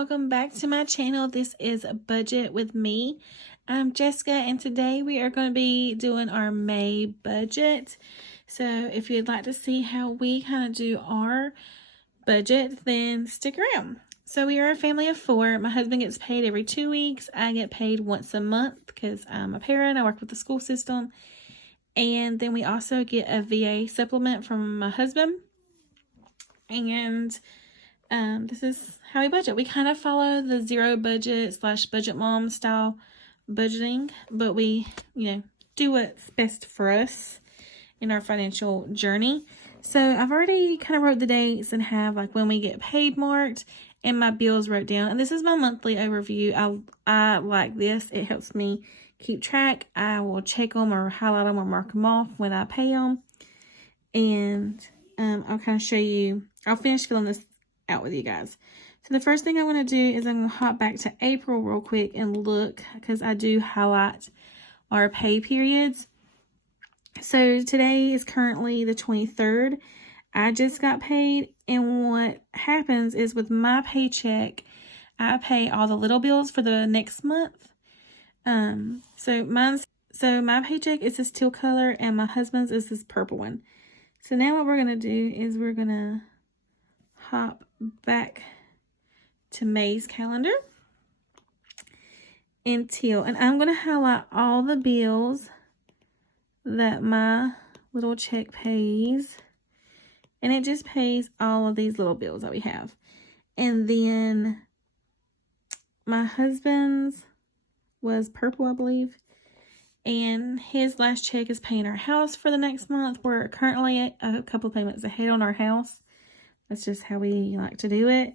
welcome back to my channel. This is Budget with Me. I'm Jessica, and today we are going to be doing our May budget. So if you'd like to see how we kind of do our budget, then stick around. So we are a family of 4. My husband gets paid every 2 weeks. I get paid once a month because I'm a parent. I work with the school system. And then we also get a VA supplement from my husband. And this is how we budget. We kind of follow the zero budget / budget mom style budgeting, but we, do what's best for us in our financial journey. So I've already kind of wrote the dates and have like when we get paid marked and my bills wrote down. And this is my monthly overview. I like this. It helps me keep track. I will check them or highlight them or mark them off when I pay them. And I'll kind of show you. I'll finish filling this out with you guys. So the first thing I'm going to do is I'm going to hop back to April real quick and look, because I do highlight our pay periods. So today is currently the 23rd. I just got paid, and what happens is with my paycheck, I pay all the little bills for the next month. So my paycheck is this teal color and my husband's is this purple one. So now what we're going to do is we're going to hop back to May's calendar in teal, and I'm going to highlight all the bills that my little check pays, and it just pays all of these little bills that we have. And then my husband's was purple, I believe, and his last check is paying our house for the next month. We're currently a couple of payments ahead on our house. That's just how we like to do it.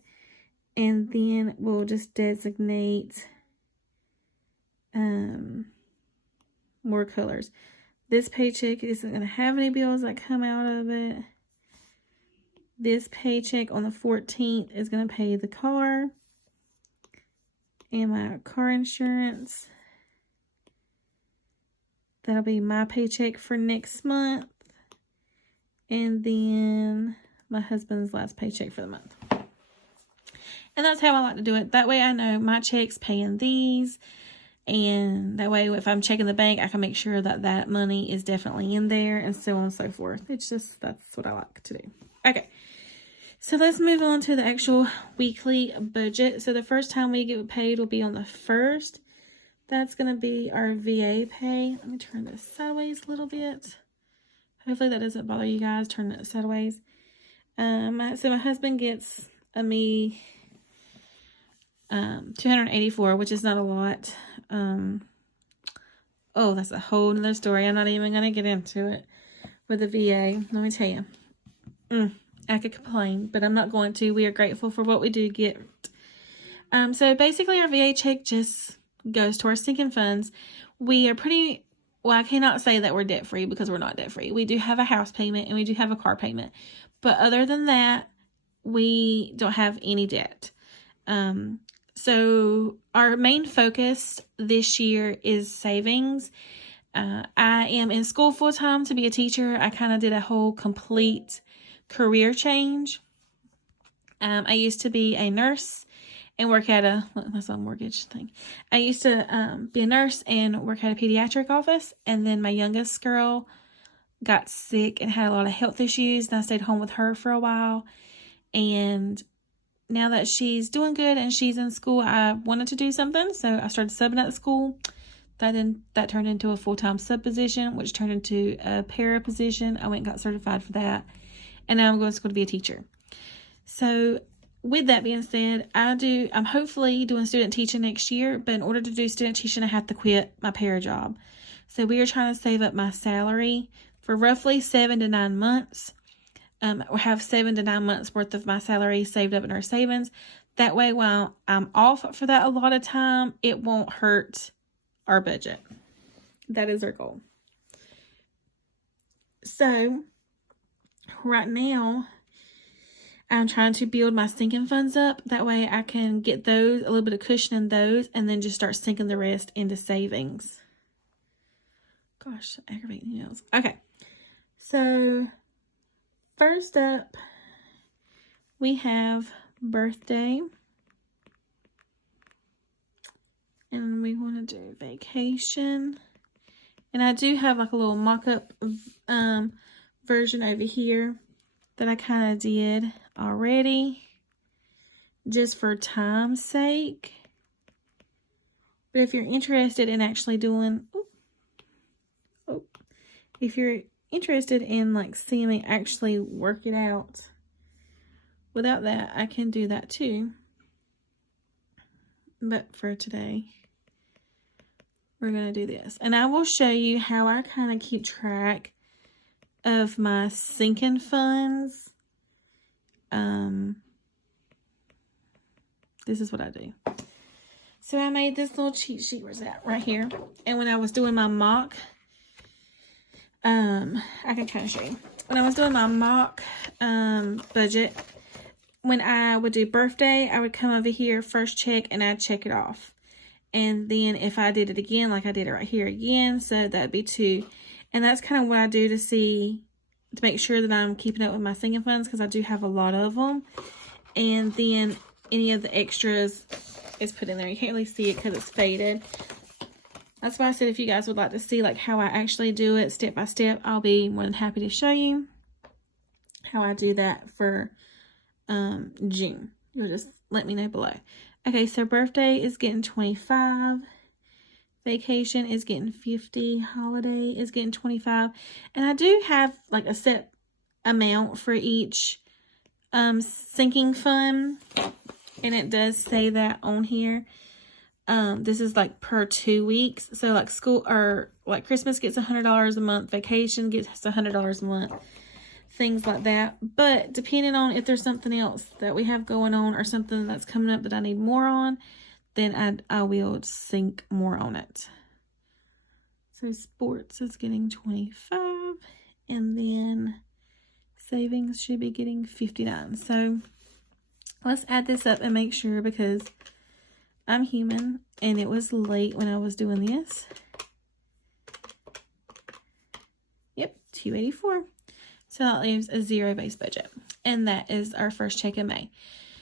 And then we'll just designate more colors. This paycheck isn't going to have any bills that come out of it. This paycheck on the 14th is going to pay the car and my car insurance. That'll be my paycheck for next month. And then my husband's last paycheck for the month. And that's how I like to do it. That way I know my check's paying these. And that way if I'm checking the bank, I can make sure that that money is definitely in there, and so on and so forth. It's just, that's what I like to do. Okay. So let's move on to the actual weekly budget. So the first time we get paid will be on the 1st. That's going to be our VA pay. Let me turn this sideways a little bit. Hopefully that doesn't bother you guys. Turn it sideways. So my husband gets me $284, which is not a lot. Oh, that's a whole nother story. I'm not even going to get into it with the VA. Let me tell you. I could complain, but I'm not going to. We are grateful for what we do get. So basically our VA check just goes to our sinking funds. We are I cannot say that we're debt free because we're not debt free. We do have a house payment and we do have a car payment. But other than that, we don't have any debt. So our main focus this year is savings. I am in school full time to be a teacher. I kind of did a whole complete career change. I used to be a nurse and work at that's a mortgage thing. I used to be a nurse and work at a pediatric office. And then my youngest girl got sick and had a lot of health issues. And I stayed home with her for a while. And now that she's doing good and she's in school, I wanted to do something. So I started subbing at the school. That turned into a full-time sub position, which turned into a para position. I went and got certified for that. And now I'm going to school to be a teacher. So with that being said, I'm hopefully doing student teaching next year, but in order to do student teaching, I have to quit my para job. So we are trying to save up my salary for roughly 7 to 9 months. Or have 7 to 9 months worth of my salary saved up in our savings. That way, while I'm off for that a lot of time, it won't hurt our budget. That is our goal. So right now, I'm trying to build my sinking funds up. That way I can get those, a little bit of cushion in those, and then just start sinking the rest into savings. Gosh, aggravating nails. Okay. So first up, we have birthday. And we want to do vacation. And I do have like a little mock-up version over here that I kind of did already, just for time's sake. But if you're interested in actually doing, if you're interested in like seeing me actually work it out without that, I can do that too. But for today, we're going to do this. And I will show you how I kind of keep track of my sinking funds. This is what I do. So I made this little cheat sheet. Where's that? Right here. And when I was doing my mock, I can kind of show you. When I was doing my mock budget, when I would do birthday, I would come over here, first check, and I'd check it off. And then if I did it again, like I did it right here again, so that'd be 2. And that's kind of what I do to make sure that I'm keeping up with my sinking funds, because I do have a lot of them. And then any of the extras is put in there. You can't really see it because it's faded. That's why I said if you guys would like to see like how I actually do it step by step, I'll be more than happy to show you how I do that for June. You'll just let me know below. Okay, so birthday is getting 25. Vacation is getting 50. Holiday is getting 25. And I do have like a set amount for each sinking fund. And it does say that on here. This is like per 2 weeks. So like school or like Christmas gets $100 a month. Vacation gets $100 a month. Things like that. But depending on if there's something else that we have going on or something that's coming up that I need more on, then I will sink more on it. So sports is getting 25, and then savings should be getting 59. So let's add this up and make sure, because I'm human and it was late when I was doing this. Yep, 284. So that leaves a 0 base budget. And that is our first check in May.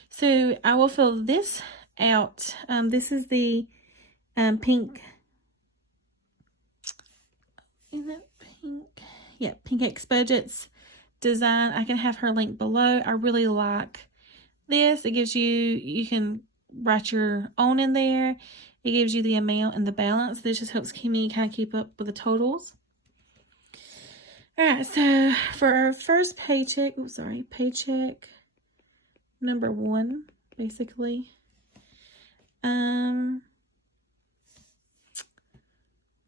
So I will fill this out. This is the pink. Is that pink? Yeah, Pink X Budgets design. I can have her link below. I really like this. It gives you can write your own in there. It gives you the amount and the balance. This just helps me kind of keep up with the totals. All right, so for our first paycheck, paycheck number 1, basically.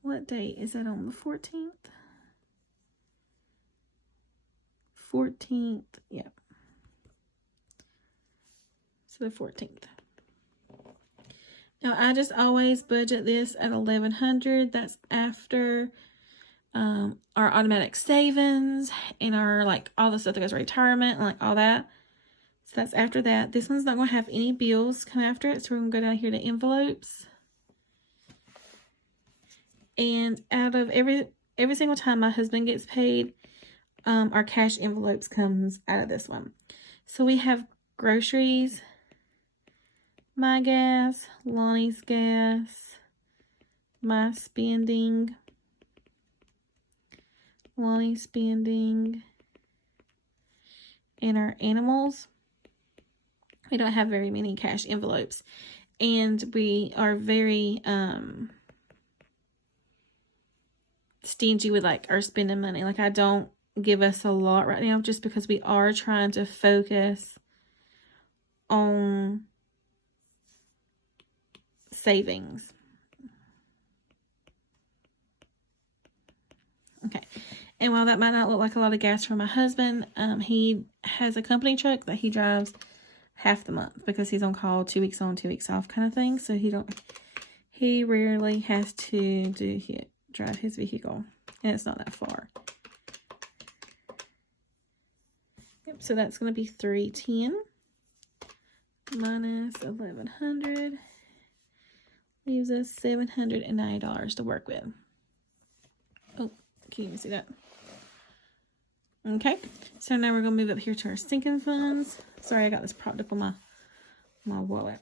What date is that on? The 14th? 14th, yeah. So the 14th. Now, I just always budget this at $1,100. That's after our automatic savings and our like all the stuff that goes to retirement and like all that. So that's after that. This one's not going to have any bills come after it. So we're going to go down here to envelopes. And out of every single time my husband gets paid, our cash envelopes comes out of this one. So we have groceries, my gas, Lonnie's gas, my spending, Lonnie's spending, and our animals. We don't have very many cash envelopes, and we are very stingy with like our spending money. Like I don't give us a lot right now, just because we are trying to focus on savings. Okay. And while that might not look like a lot of gas for my husband, he has a company truck that he drives half the month because he's on call 2 weeks on, 2 weeks off kind of thing. So he rarely has to drive his vehicle, and it's not that far. Yep, so that's going to be $310 minus $1,100 leaves us $790 to work with. Oh, can you even see that? Okay, so now we're going to move up here to our sinking funds. Sorry, I got this propped up on my wallet.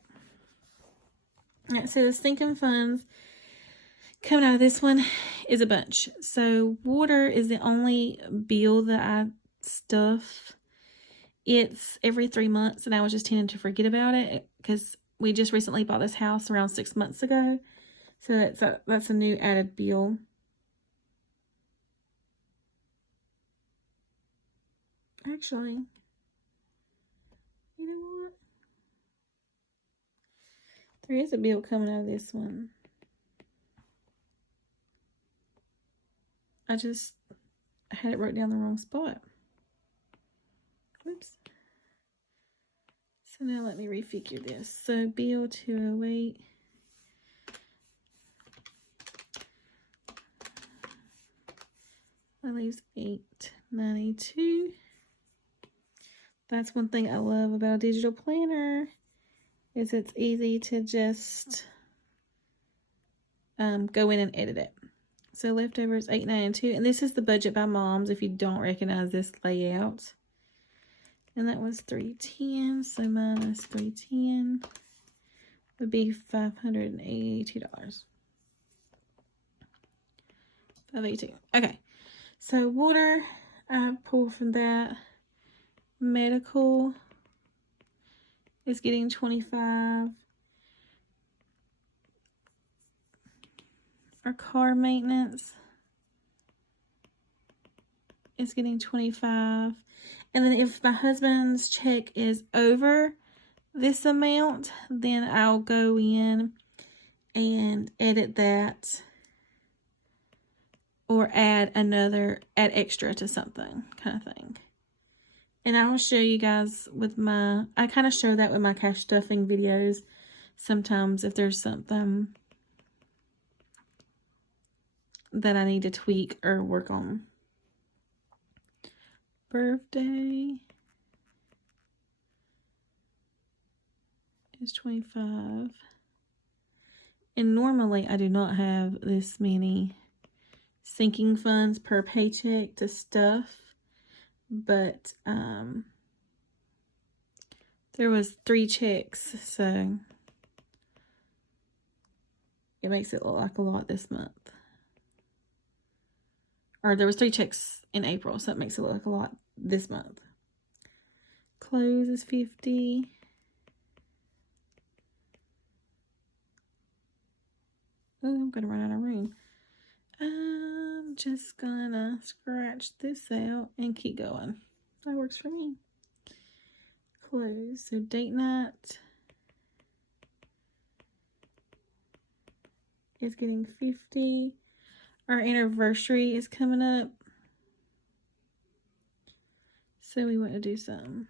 All right, so the sinking funds coming out of this one is a bunch. So water is the only bill that I stuff. It's every 3 months, and I was just tending to forget about it because we just recently bought this house around 6 months ago. So that's a new added bill. Actually, you know what? There is a bill coming out of this one. I had it wrote down the wrong spot. Whoops. So now let me refigure this. So bill 208. That leaves $8.92. That's one thing I love about a digital planner, is it's easy to just go in and edit it. So leftovers $8.92, and this is the budget by moms if you don't recognize this layout. And that was $310, so minus $310 would be $582. $582. Okay, so water I pulled from that. Medical is getting $25. Our car maintenance is getting $25. And then if my husband's check is over this amount, then I'll go in and edit that or add extra to something kind of thing. And I will show you guys with I kind of show that with my cash stuffing videos sometimes if there's something that I need to tweak or work on. Birthday is $25. And normally I do not have this many sinking funds per paycheck to stuff. But there was 3 checks, so it makes it look like a lot this month. Or there was 3 checks in April, so it makes it look like a lot this month. Clothes is $50. Oh, I'm gonna run out of room. I'm just gonna scratch this out and keep going. That works for me. Clothes, so date night is getting $50. Our anniversary is coming up, so we want to do some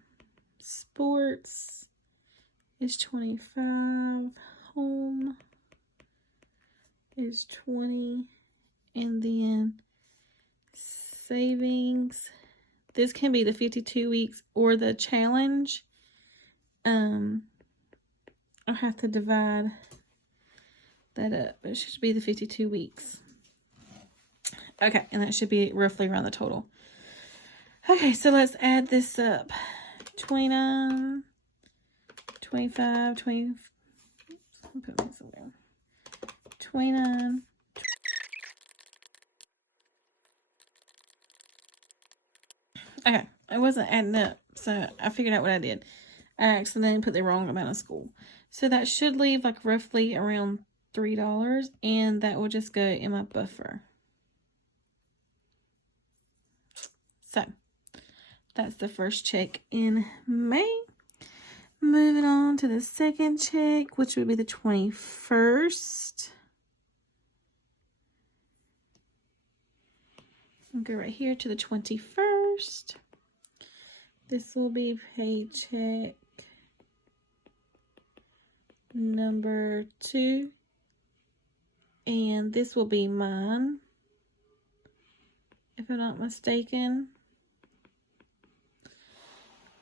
sports. Is $25. Home is $20. And then savings, this can be the 52 weeks or the challenge. I'll have to divide that up. It should be the 52 weeks. Okay, and that should be roughly around the total. Okay, so let's add this up. 29, 25, 20, put this away. 29. Okay, I wasn't adding up, so I figured out what I did. I accidentally put the wrong amount of school. So that should leave like roughly around $3, and that will just go in my buffer. So that's the first check in May. Moving on to the second check, which would be the 21st. I'll go right here to the 21st. This will be paycheck number 2. And this will be mine, if I'm not mistaken.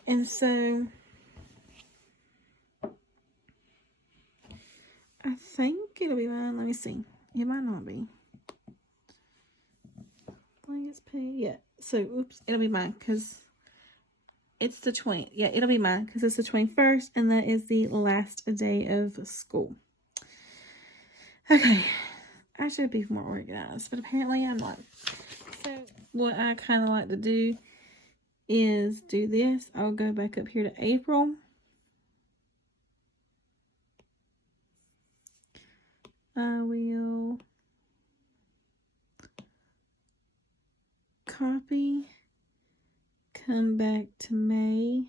And so I think it'll be mine. Let me see. It might not be. It's paid. Yeah. So, oops. It'll be mine because it's the 20th. Yeah, it'll be mine because it's the 21st, and that is the last day of school. Okay, I should be more organized, but apparently I'm not. So what I kind of like to do is do this. I'll go back up here to April. I will copy, come back to May,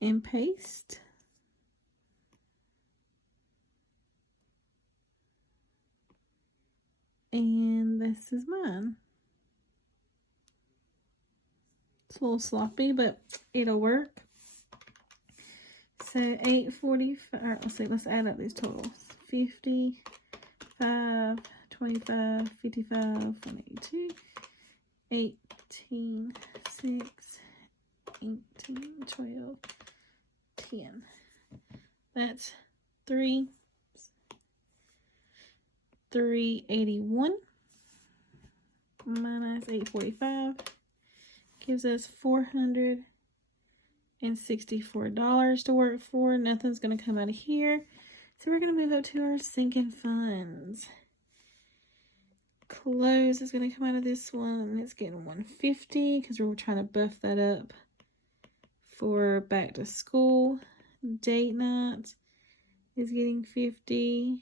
and paste. And this is mine. It's a little sloppy, but it'll work. So 845, all right, let's see, let's add up these totals. 50, 5, 25, 55, 182, 18, 6, 18, 12, 10. That's 381 minus 845 gives us $464 to work for. Nothing's going to come out of here. So we're going to move up to our sinking funds. Clothes is going to come out of this one. It's getting $150 because we're trying to buff that up for back to school. Date night is getting $50.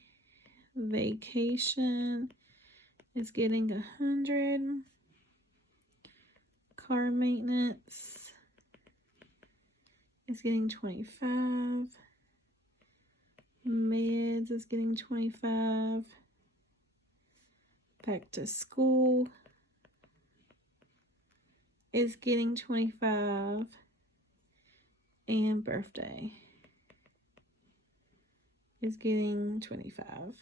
Vacation is getting $100. Car maintenance is getting $25. Meds is getting $25. Back to school is getting $25. And birthday is getting $25.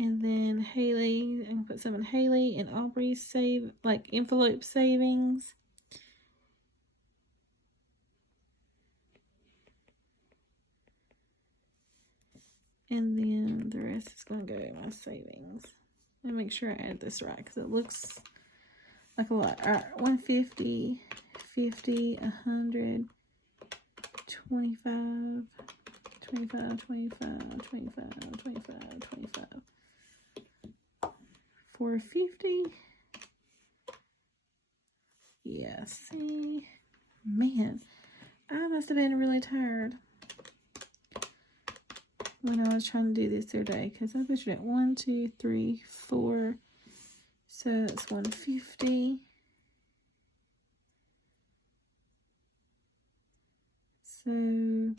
And then Haley, I can put some in Haley and Aubrey's save, like envelope savings. And then the rest is going to go in my savings. And make sure I add this right because it looks like a lot. All right, 150, 50, 100, 25, 25, 25, 25, 25, 25. 450. Yeah, see, man, I must have been really tired when I was trying to do this the other day because I measured it 1, 2, 3, 4. So it's 150. So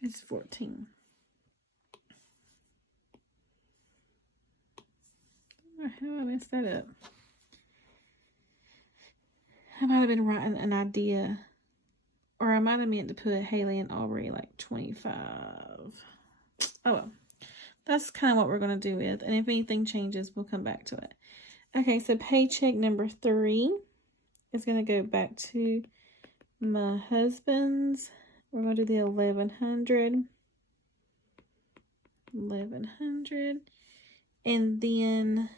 it's 14. How I messed that up. I might have been writing an idea, or I might have meant to put Haley and Aubrey like 25. Oh well, that's kind of what we're going to do with, and if anything changes, we'll come back to it. Okay, so paycheck number 3 is going to go back to my husband's. We're going to do the 1100. 1100. And then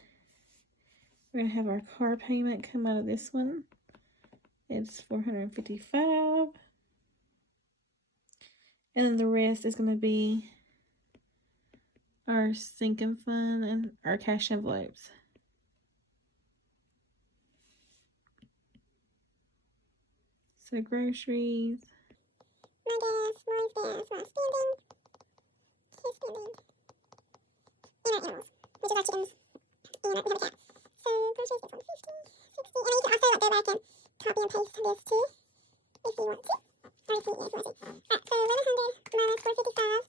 we're going to have our car payment come out of this one. It's $455. And then the rest is going to be our sinking fund and our cash envelopes. So groceries. My gas, Lori's gas, my spending, his spending, and our animals, which is our chickens, and we have a cat. So groceries is 150, 60, and then you can also go back and copy and paste this too, if you want to. Or if you want to. Alright, so 1100 minus 455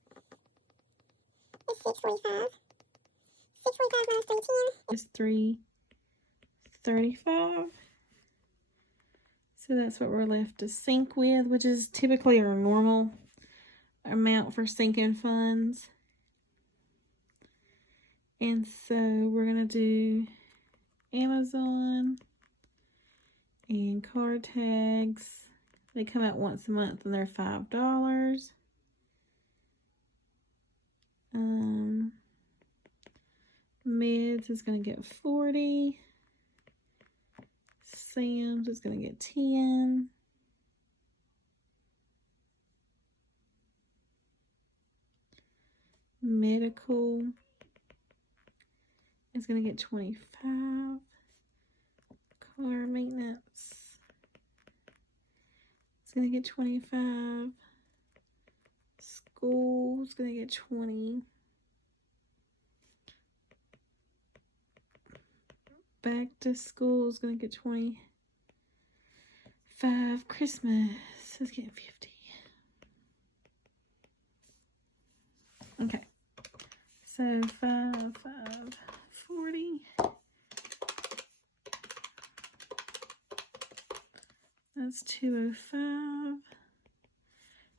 is 645. 645 minus 310 is 335. So that's what we're left to sink with, which is typically our normal amount for sinking funds. And so we're going to do Amazon and car tags. They come out once a month and they're $5. Meds is going to get 40. Sam's is going to get 10. Medical is going to get 25. Car maintenance is going to get 25. School is going to get 20. Back to school is going to get 25. Christmas is getting 50. Okay. So 5, 40. That's 205.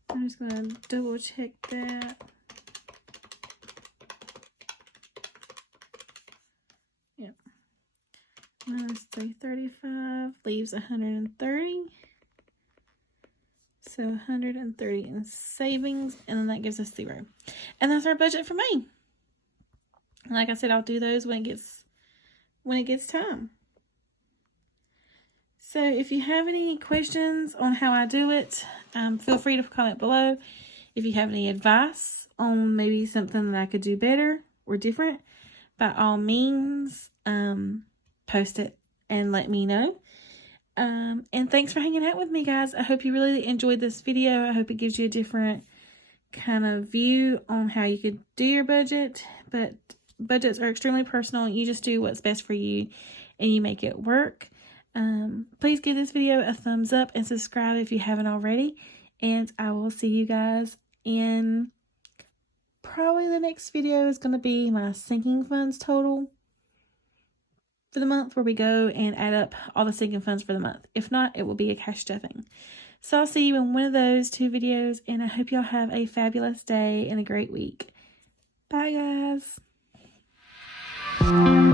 I'm just going to double check that. Yep. Minus 335 leaves 130. So 130 in savings, and then that gives us 0. And that's our budget for May. Like I said, I'll do those when it gets time. So if you have any questions on how I do it, feel free to comment below. If you have any advice on maybe something that I could do better or different, by all means, post it and let me know. And thanks for hanging out with me, guys. I hope you really enjoyed this video. I hope it gives you a different kind of view on how you could do your budget. But budgets are extremely personal. You just do what's best for you and you make it work. Please give this video a thumbs up and subscribe if you haven't already. And I will see you guys in probably the next video is going to be my sinking funds total for the month, where we go and add up all the sinking funds for the month. If not, it will be a cash stuffing. So I'll see you in one of those 2 videos, and I hope y'all have a fabulous day and a great week. Bye, guys.